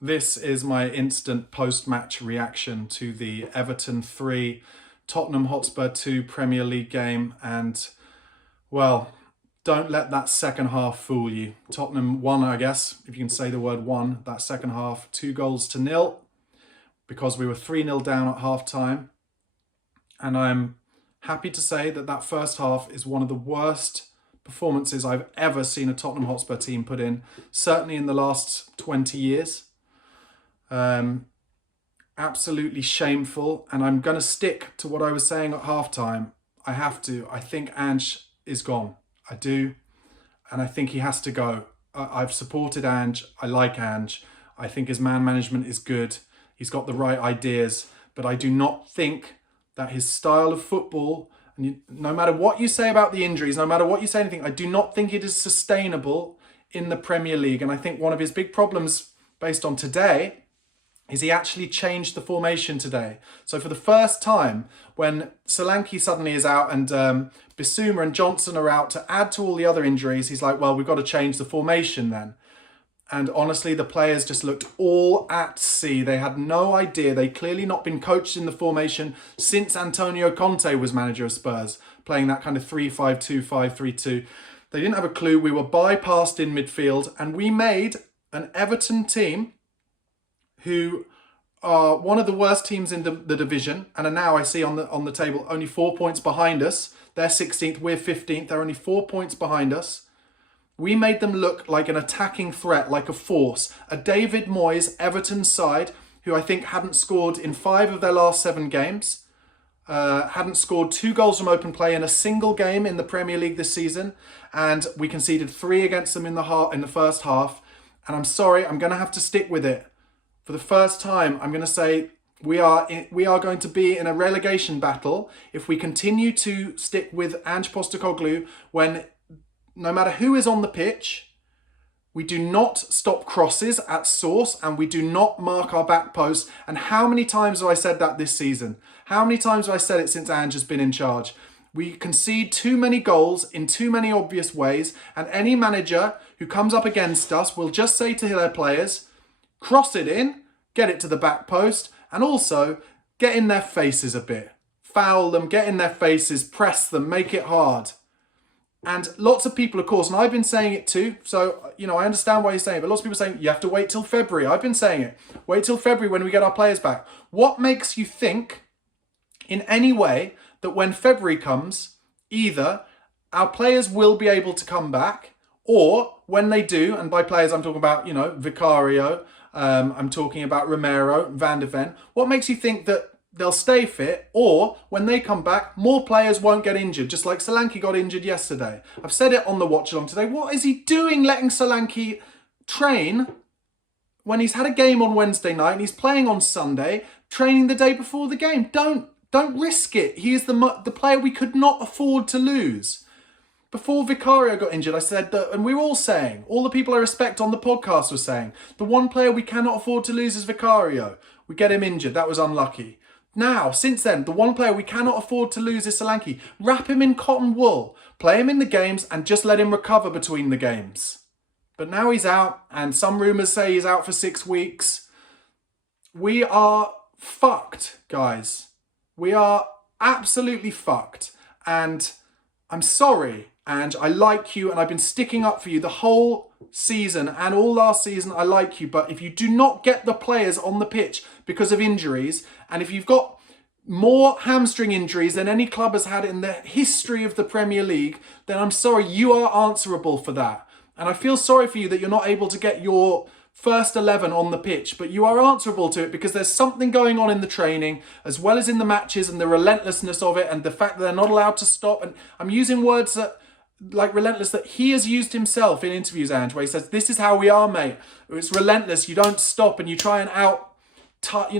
This is my instant post-match reaction to the Everton 3, Tottenham Hotspur 2 Premier League game. And, well, don't let that second half fool you. Tottenham won, I guess, if you can say the word won, that second half, 2-0, because we were 3-0 down at half-time. And I'm happy to say that that first half is one of the worst performances I've ever seen a Tottenham Hotspur team put in, certainly in the last 20 years. Absolutely shameful, and I'm going to stick to what I was saying at halftime. I have to. I think Ange is gone. I do, and I think he has to go. I've supported Ange. I like Ange. I think his man management is good. He's got the right ideas, but I do not think that his style of football, and no matter what you say about the injuries, no matter what you say anything, I do not think it is sustainable in the Premier League. And I think one of his big problems based on today is he actually changed the formation today. So for the first time, when Solanke suddenly is out and Bissouma and Johnson are out to add to all the other injuries, he's like, well, we've got to change the formation then. And honestly, the players just looked all at sea. They had no idea. They'd clearly not been coached in the formation since Antonio Conte was manager of Spurs, playing that kind of 3-5-2, 5-3-2. They didn't have a clue. We were bypassed in midfield, and we made an Everton team who are one of the worst teams in the division, and are now, I see on the table, only 4 points behind us. They're 16th, we're 15th. They're only 4 points behind us. We made them look like an attacking threat, like a force. A David Moyes Everton side, who I think hadn't scored in 5 of their last 7 games, hadn't scored 2 goals from open play in a single game in the Premier League this season, and we conceded 3 against them in the first half. And I'm sorry, I'm going to have to stick with it. For the first time, I'm going to say we are going to be in a relegation battle if we continue to stick with Ange Postecoglou when, no matter who is on the pitch, we do not stop crosses at source and we do not mark our back post. And how many times have I said that this season? How many times have I said it since Ange has been in charge? We concede too many goals in too many obvious ways, and any manager who comes up against us will just say to their players, cross it in, get it to the back post, and also get in their faces a bit. Foul them, get in their faces, press them, make it hard. And lots of people, of course, and I've been saying it too, so, I understand why you're saying it, but lots of people are saying, you have to wait till February. I've been saying it. Wait till February when we get our players back. What makes you think, in any way, that when February comes, either our players will be able to come back, or when they do, and by players I'm talking about, Vicario, I'm talking about Romero, Van de Ven, what makes you think that they'll stay fit, or when they come back, more players won't get injured, just like Solanke got injured yesterday? I've said it on the watch along today. What is he doing letting Solanke train when he's had a game on Wednesday night and he's playing on Sunday, training the day before the game? Don't risk it. He is the player we could not afford to lose. Before Vicario got injured, I said that, and we were all saying, all the people I respect on the podcast were saying, the one player we cannot afford to lose is Vicario. We get him injured. That was unlucky. Now, since then, the one player we cannot afford to lose is Solanke. Wrap him in cotton wool, play him in the games, and just let him recover between the games. But now he's out, and some rumours say he's out for 6 weeks. We are fucked, guys. We are absolutely fucked. And I'm sorry, Ange, I like you, and I've been sticking up for you the whole season and all last season. I like you, but if you do not get the players on the pitch because of injuries, and if you've got more hamstring injuries than any club has had in the history of the Premier League, then I'm sorry, you are answerable for that. And I feel sorry for you that you're not able to get your first 11 on the pitch, but you are answerable to it because there's something going on in the training as well as in the matches, and the relentlessness of it, and the fact that they're not allowed to stop. And I'm using words that, like relentless, that he has used himself in interviews, Ange, where he says, this is how we are, mate. It's relentless. You don't stop, and you try and out-tire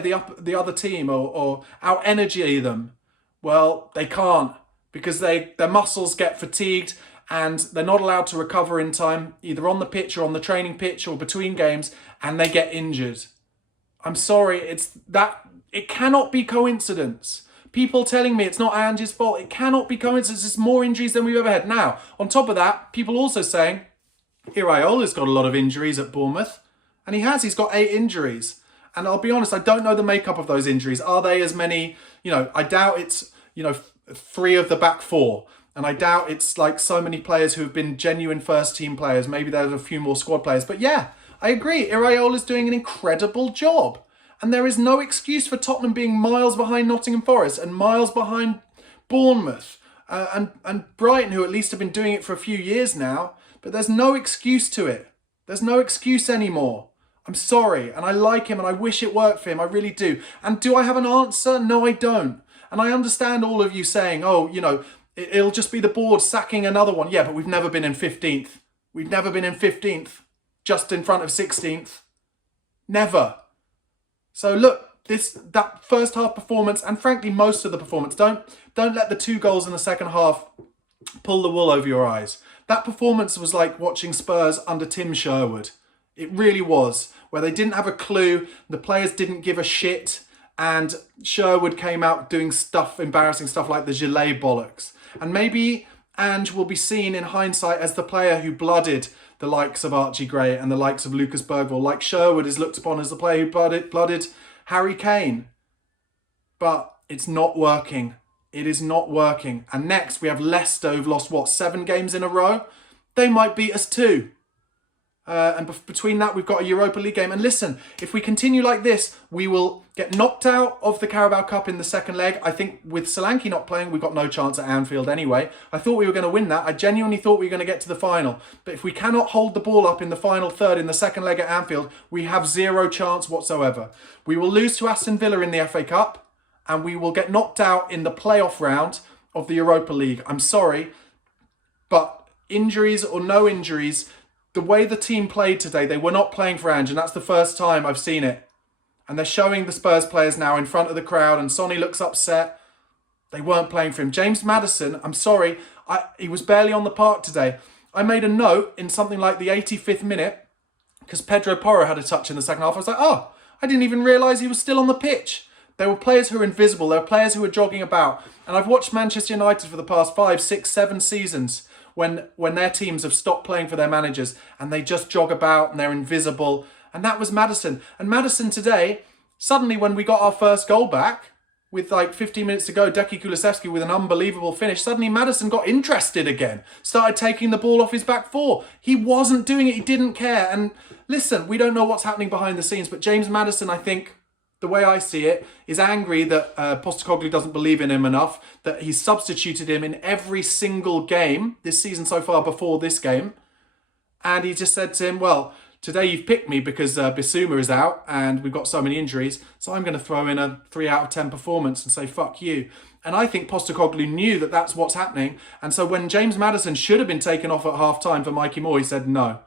the other team or out-energy them. Well, they can't, because their muscles get fatigued and they're not allowed to recover in time, either on the pitch or on the training pitch or between games, and they get injured. I'm sorry, it cannot be coincidence. People telling me it's not Ange's fault. It cannot be coincidence. It's more injuries than we've ever had. Now, on top of that, people also saying Iraola's got a lot of injuries at Bournemouth, And he has. He's got 8 injuries. And I'll be honest, I don't know the makeup of those injuries. Are they as many? I doubt it's, 3 of the back 4. And I doubt it's like so many players who have been genuine first team players. Maybe there's a few more squad players. But yeah, I agree. Iraola's doing an incredible job. And there is no excuse for Tottenham being miles behind Nottingham Forest and miles behind Bournemouth and Brighton, who at least have been doing it for a few years now. But there's no excuse to it. There's no excuse anymore. I'm sorry. And I like him and I wish it worked for him. I really do. And do I have an answer? No, I don't. And I understand all of you saying, oh, it'll just be the board sacking another one. Yeah, but we've never been in 15th. We've never been in 15th. Just in front of 16th. Never. So look, that first half performance, and frankly most of the performance, don't let the 2 goals in the second half pull the wool over your eyes. That performance was like watching Spurs under Tim Sherwood. It really was, where they didn't have a clue, the players didn't give a shit, and Sherwood came out doing embarrassing stuff like the gilet bollocks. And maybe Ange will be seen in hindsight as the player who blooded the likes of Archie Gray and the likes of Lucas Bergvall, like Sherwood is looked upon as the player who blooded Harry Kane. But it's not working. It is not working. And next we have Leicester, who've lost, 7 games in a row? They might beat us too. And between that, we've got a Europa League game. And listen, if we continue like this, we will get knocked out of the Carabao Cup in the second leg. I think with Solanke not playing, we've got no chance at Anfield anyway. I thought we were going to win that. I genuinely thought we were going to get to the final. But if we cannot hold the ball up in the final third in the second leg at Anfield, we have 0 chance whatsoever. We will lose to Aston Villa in the FA Cup, and we will get knocked out in the playoff round of the Europa League. I'm sorry, but injuries or no injuries, the way the team played today, they were not playing for Ange, and that's the first time I've seen it. And they're showing the Spurs players now in front of the crowd, and Sonny looks upset. They weren't playing for him. James Maddison, I'm sorry, he was barely on the park today. I made a note in something like the 85th minute, because Pedro Porro had a touch in the second half. I was like, oh, I didn't even realise he was still on the pitch. There were players who were invisible. There were players who were jogging about. And I've watched Manchester United for the past 5, 6, 7 seasons when their teams have stopped playing for their managers and they just jog about and they're invisible. And that was Maddison. And Maddison today, suddenly when we got our first goal back, with like 15 minutes to go, Deki Kulusevski with an unbelievable finish, suddenly Maddison got interested again, started taking the ball off his back 4. He wasn't doing it, he didn't care. And listen, we don't know what's happening behind the scenes, but James Maddison, I think, the way I see it, is angry that Postecoglou doesn't believe in him enough, that he's substituted him in every single game this season so far before this game. And he just said to him, well, today you've picked me because Bissouma is out and we've got so many injuries, so I'm going to throw in a 3 out of 10 performance and say, fuck you. And I think Postecoglou knew that that's what's happening. And so when James Maddison should have been taken off at half-time for Mikey Moore, he said, no,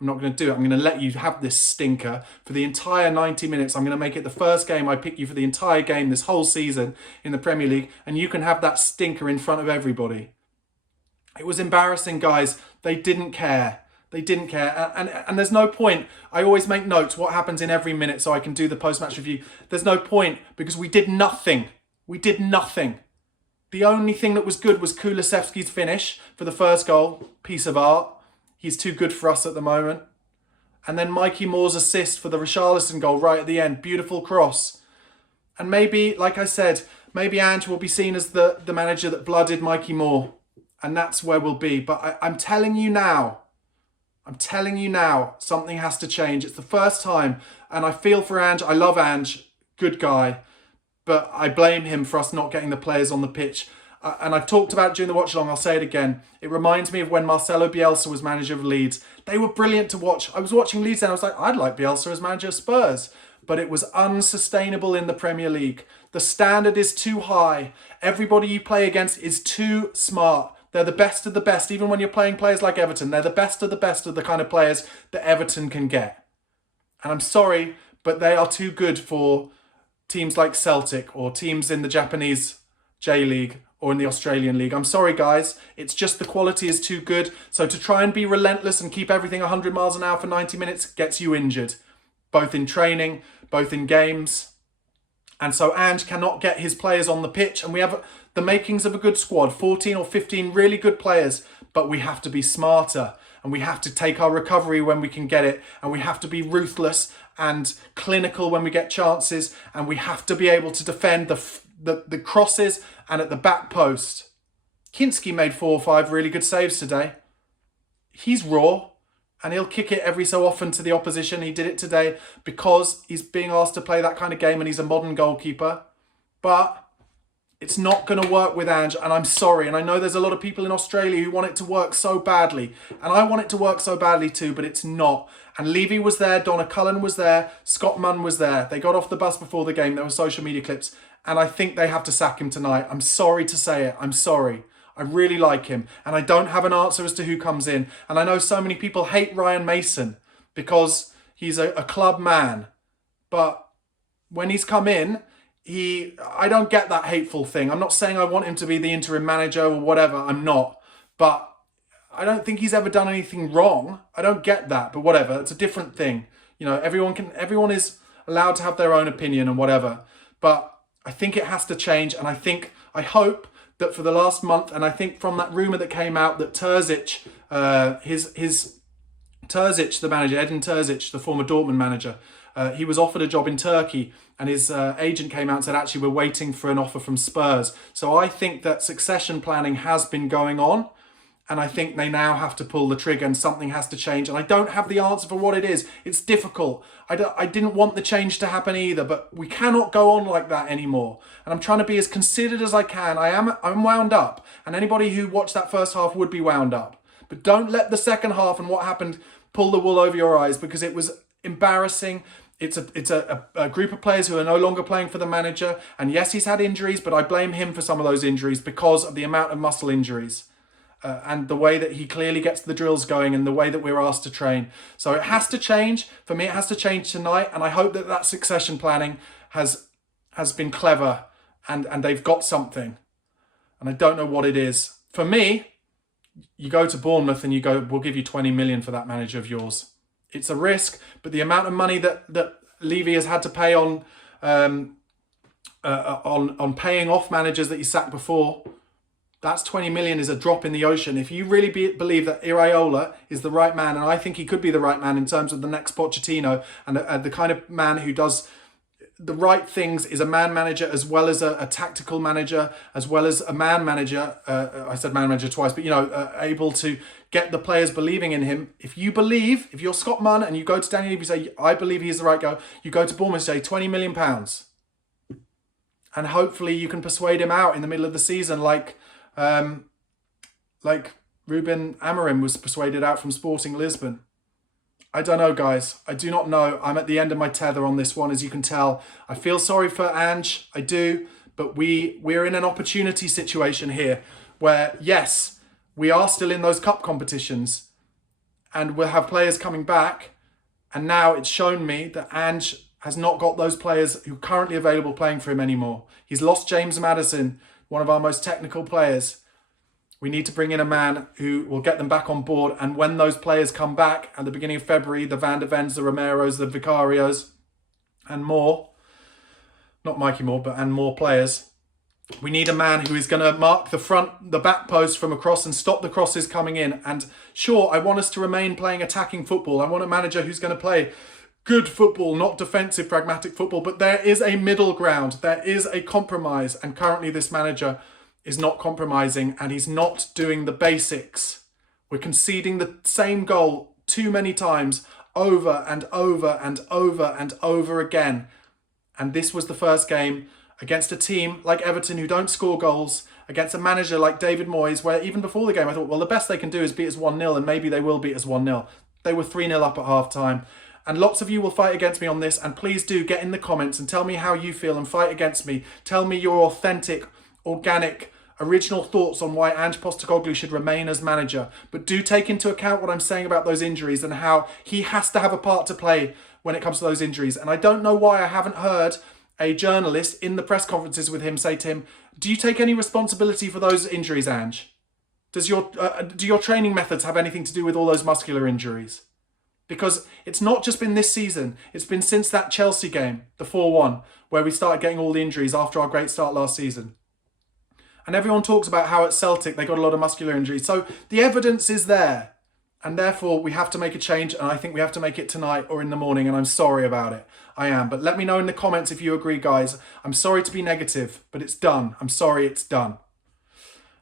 I'm not going to do it. I'm going to let you have this stinker for the entire 90 minutes. I'm going to make it the first game I pick you for the entire game this whole season in the Premier League, and you can have that stinker in front of everybody. It was embarrassing, guys. They didn't care. They didn't care. And there's no point. I always make notes what happens in every minute so I can do the post-match review. There's no point because we did nothing. We did nothing. The only thing that was good was Kulusevski's finish for the first goal. Piece of art. He's too good for us at the moment. And then Mikey Moore's assist for the Richarlison goal right at the end. Beautiful cross. And maybe, like I said, maybe Ange will be seen as the manager that blooded Mikey Moore. And that's where we'll be. But I'm telling you now, something has to change. It's the first time. And I feel for Ange. I love Ange. Good guy. But I blame him for us not getting the players on the pitch. And I've talked about it during the watch-along, I'll say it again. It reminds me of when Marcelo Bielsa was manager of Leeds. They were brilliant to watch. I was watching Leeds and I was like, I'd like Bielsa as manager of Spurs. But it was unsustainable in the Premier League. The standard is too high. Everybody you play against is too smart. They're the best of the best. Even when you're playing players like Everton, they're the best of the kind of players that Everton can get. And I'm sorry, but they are too good for teams like Celtic or teams in the Japanese J-League or in the Australian League. I'm sorry, guys. It's just the quality is too good. So to try and be relentless and keep everything 100 miles an hour for 90 minutes gets you injured, both in training, both in games. And so Ange cannot get his players on the pitch. And we have the makings of a good squad, 14 or 15 really good players, but we have to be smarter. and we have to take our recovery when we can get it, and we have to be ruthless and clinical when we get chances, and we have to be able to defend the crosses and at the back post. Kinski made 4 or 5 really good saves today. He's raw, and he'll kick it every so often to the opposition. He did it today because he's being asked to play that kind of game and he's a modern goalkeeper. But it's not going to work with Ange, and I'm sorry. And I know there's a lot of people in Australia who want it to work so badly. And I want it to work so badly too, but it's not. And Levy was there, Donna Cullen was there, Scott Munn was there. They got off the bus before the game. There were social media clips. And I think they have to sack him tonight. I'm sorry to say it. I'm sorry. I really like him, and I don't have an answer as to who comes in. And I know so many people hate Ryan Mason because he's a club man. But when he's come in, I don't get that hateful thing. I'm not saying I want him to be the interim manager or whatever. I'm not. But I don't think he's ever done anything wrong. I don't get that. But whatever. It's a different thing. You know, everyone is allowed to have their own opinion and whatever. But I think it has to change. And I hope that for the last month, and I think from that rumour that came out that Terzic, Terzic, the manager, Edin Terzic, the former Dortmund manager, he was offered a job in Turkey, and his agent came out and said, actually, we're waiting for an offer from Spurs. So I think that succession planning has been going on, and I think they now have to pull the trigger and something has to change. And I don't have the answer for what it is. It's difficult. I didn't want the change to happen either, but we cannot go on like that anymore. And I'm trying to be as considered as I can. I'm wound up. And anybody who watched that first half would be wound up. But don't let the second half and what happened pull the wool over your eyes, because it was embarrassing. It's a group of players who are no longer playing for the manager. And yes, he's had injuries, but I blame him for some of those injuries because of the amount of muscle injuries. And the way that he clearly gets the drills going and the way that we're asked to train. So it has to change. For me, it has to change tonight. And I hope that succession planning has been clever and they've got something. And I don't know what it is. For me, you go to Bournemouth and you go, we'll give you 20 million for that manager of yours. It's a risk, but the amount of money that Levy has had to pay on paying off managers that he sacked before, that's 20 million is a drop in the ocean. If you really believe that Iraola is the right man, and I think he could be the right man in terms of the next Pochettino, and the kind of man who does the right things, is a man manager as well as a tactical manager, as well as a man manager. I said man manager twice, but able to get the players believing in him. If you believe, if you're Scott Munn and you go to Daniel Levy and say, I believe he's the right guy, you go to Bournemouth and say £20 million. And hopefully you can persuade him out in the middle of the season like Ruben Amorim was persuaded out from Sporting Lisbon. I don't know, guys. I do not know. I'm at the end of my tether on this one, as you can tell. I feel sorry for Ange. I do. But we're in an opportunity situation here where, yes, we are still in those cup competitions and we'll have players coming back. And now it's shown me that Ange has not got those players who are currently available playing for him anymore. He's lost James Maddison, one of our most technical players. We need to bring in a man who will get them back on board. And when those players come back at the beginning of February, the Van der Vens, the Romeros, the Vicarios, and more, not Mikey Moore, and more players, we need a man who is going to mark the back post from across and stop the crosses coming in. And sure, I want us to remain playing attacking football. I want a manager who's going to play good football, not defensive, pragmatic football. But there is a middle ground. There is a compromise. And currently this manager is not compromising and he's not doing the basics. We're conceding the same goal too many times, over and over and over and over again. And this was the first game against a team like Everton who don't score goals, against a manager like David Moyes, where even before the game I thought, well, the best they can do is beat us 1-0, and maybe they will beat us 1-0. They were 3-0 up at half-time. And lots of you will fight against me on this, and please do get in the comments and tell me how you feel and fight against me. Tell me your authentic, organic, original thoughts on why Ange Postecoglou should remain as manager. But do take into account what I'm saying about those injuries and how he has to have a part to play when it comes to those injuries. And I don't know why I haven't heard a journalist in the press conferences with him say to him, do you take any responsibility for those injuries, Ange? Do your training methods have anything to do with all those muscular injuries? Because it's not just been this season. It's been since that Chelsea game, the 4-1, where we started getting all the injuries after our great start last season. And everyone talks about how at Celtic they got a lot of muscular injuries. So the evidence is there. And therefore, we have to make a change, and I think we have to make it tonight or in the morning, and I'm sorry about it. I am. But let me know in the comments if you agree, guys. I'm sorry to be negative, but it's done. I'm sorry it's done.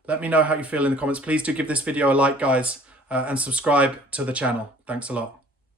Let me know how you feel in the comments. Please do give this video a like, guys, and subscribe to the channel. Thanks a lot.